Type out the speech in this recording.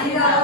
아니라